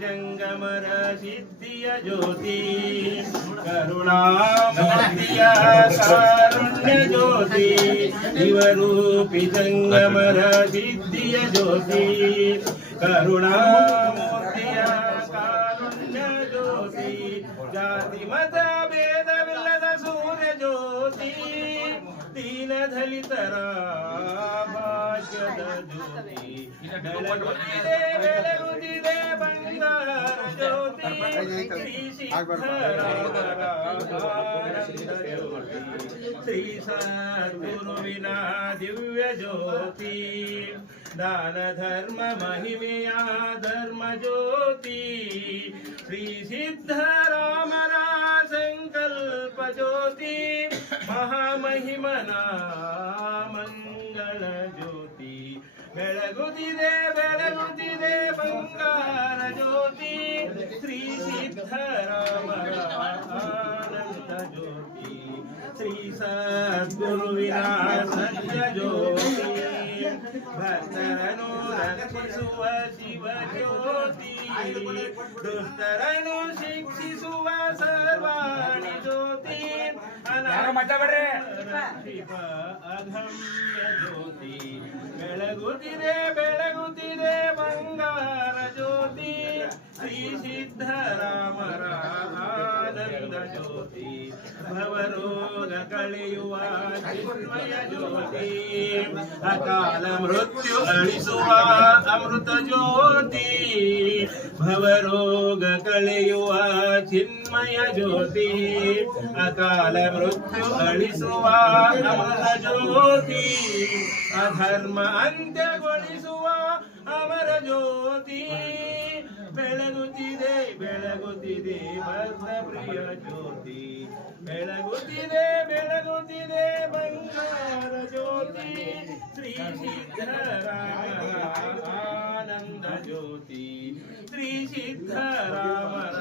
ಜಂಗಮರ ಸಿದ್ಧಿಯ ಜ್ಯೋತಿ ಕರುಣಾಮೂರ್ತಿಯ ಕಾರುಣ್ಯ ಜ್ಯೋತಿ ಶಿವರೂಪಿ ಜಂಗಮರ ಸಿದ್ಧಿಯ ಜ್ಯೋತಿ ಕರುಣಾಮೂರ್ತಿಯ ಕಾರುಣ್ಯ ಜ್ಯೋತಿ ಜಾತಿ ಮತ ಭೇದವಿಲ್ಲದ ಸೂರ್ಯ ಜ್ಯೋತಿ ದೀನ ದಲಿತರ ಭಾಗ್ಯದ ಜ್ಯೋತಿ ಬೆಳಗುತ್ತಿದೆ ಬೆಳಗುತ್ತಿದೆ ಬಂಗಾರ ಜ್ಯೋತಿ ಶ್ರೀ ಸದ್ಗುರುವಿನ ದಿವ್ಯ ಜ್ಯೋತಿ ದಾನ ಧರ್ಮ ಮಹಿಮೆಯ ಧರ್ಮ ಜ್ಯೋತಿ ಶ್ರೀ ಸಿದ್ಧರಾಮರ ಸಂಕಲ್ಪ ಜ್ಯೋತಿ ಮಹಾಮಹಿಮನ ಮಂಗಳ ಜ್ಯೋತಿ ಬೆಳಗುತ್ತಿದೆ ಬೆಳಗುತ್ತಿದೆ ಬಂಗಾರ ಜ್ಯೋತಿ ಶ್ರೀ ಸಿದ್ಧರಾಮರ ಆನಂದ ಜ್ಯೋತಿ ಶ್ರೀ ಸದ್ಗುರುವಿನ ಸತ್ಯ ಜ್ಯೋತಿ ಭಕ್ತರನ್ನು ರಕ್ಷಿಸುವ ಶಿವ ಜ್ಯೋತಿ ದುಷ್ಟರನ್ನು ಶಿಕ್ಷಿಸುವ ಸರ್ವಾಣಿ ಜ್ಯೋತಿ ಶಿವ ಅಗಮ್ಯ ಜ್ಯೋತಿ ಬೆಳಗುತ್ತಿದೆ ಬೆಳಗುತ್ತಿದೆ ಬಂಗಾರ ಜ್ಯೋತಿ ಶ್ರೀ ಸಿದ್ಧರಾಮರ ಆನಂದ ಜ್ಯೋತಿ ಭವರೋಗ ಕಳೆಯುವ ಚಿನ್ಮಯ ಜ್ಯೋತಿ ಅಕಾಲ ಮೃತ್ಯು ಅಳಿಸುವ ಅಮೃತ ಜ್ಯೋತಿ ಭವರೋಗ ಕಳೆಯುವ ಚಿನ್ಮಯ ಜ್ಯೋತಿ ಅಕಾಲ ಮೃತ್ಯು ಅಳಿಸುವ ಅಮೃತ ಜ್ಯೋತಿ ಅಧರ್ಮ ಅಂತ್ಯಗೊಳಿಸುವ ಅಮರ ಜ್ಯೋತಿ ಬೆಳಗುತ್ತಿದೆ ಬೆಳಗುತ್ತಿದೆ ಭಕ್ತ ಪ್ರಿಯ ಜ್ಯೋತಿ ಬೆಳಗುತ್ತಿದೆ ಬೆಳಗುತ್ತಿದೆ ಬಂಗಾರ ಜ್ಯೋತಿ ಶ್ರೀ ಸಿದ್ಧರಾಮರ ಆನಂದ ಜ್ಯೋತಿ ಶ್ರೀ ಸಿದ್ಧರಾಮರ